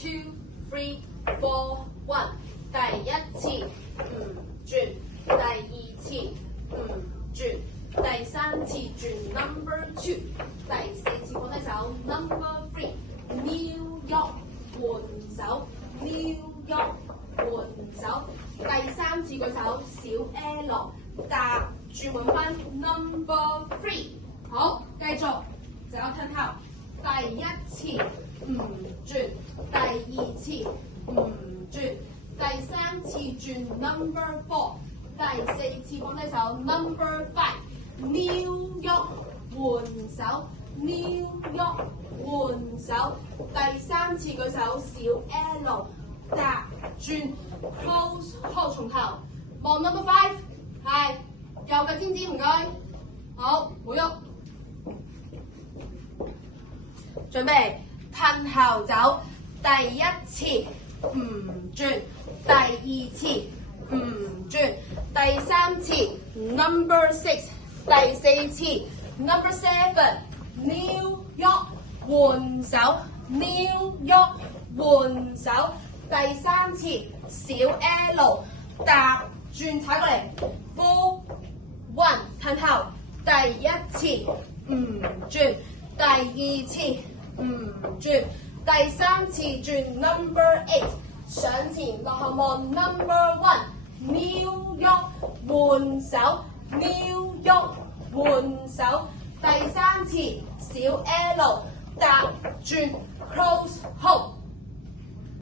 two, three, four, one。第一次唔轉，第二次唔轉，第三次轉 number two， 第四次放低手 number three。New York 換手 ，New York 換手。第三次舉手小 L， 搭轉揾翻 number three。好，繼續就有吞後。第一次唔轉，第二次唔轉，第三次轉 number four， 第四次放低手 number five。New York 換手 ，New York 換手。第三次舉手小 L， 搭轉 close hold 從頭望 number five， 係右嘅尖尖唔該，好冇喐。準備褪後走，第一次唔轉，第二次唔轉，第三次 number six， 第四次 number seven。New York 換手 ，New York 換手，第三次小 L 搭轉踩過嚟 ，full one 褪後，第一次唔轉，第二次唔轉，第三次轉 number eight， 上前落後望 number one。New York 換手 ，New York 換手，第三次小 L 搭轉 close hold。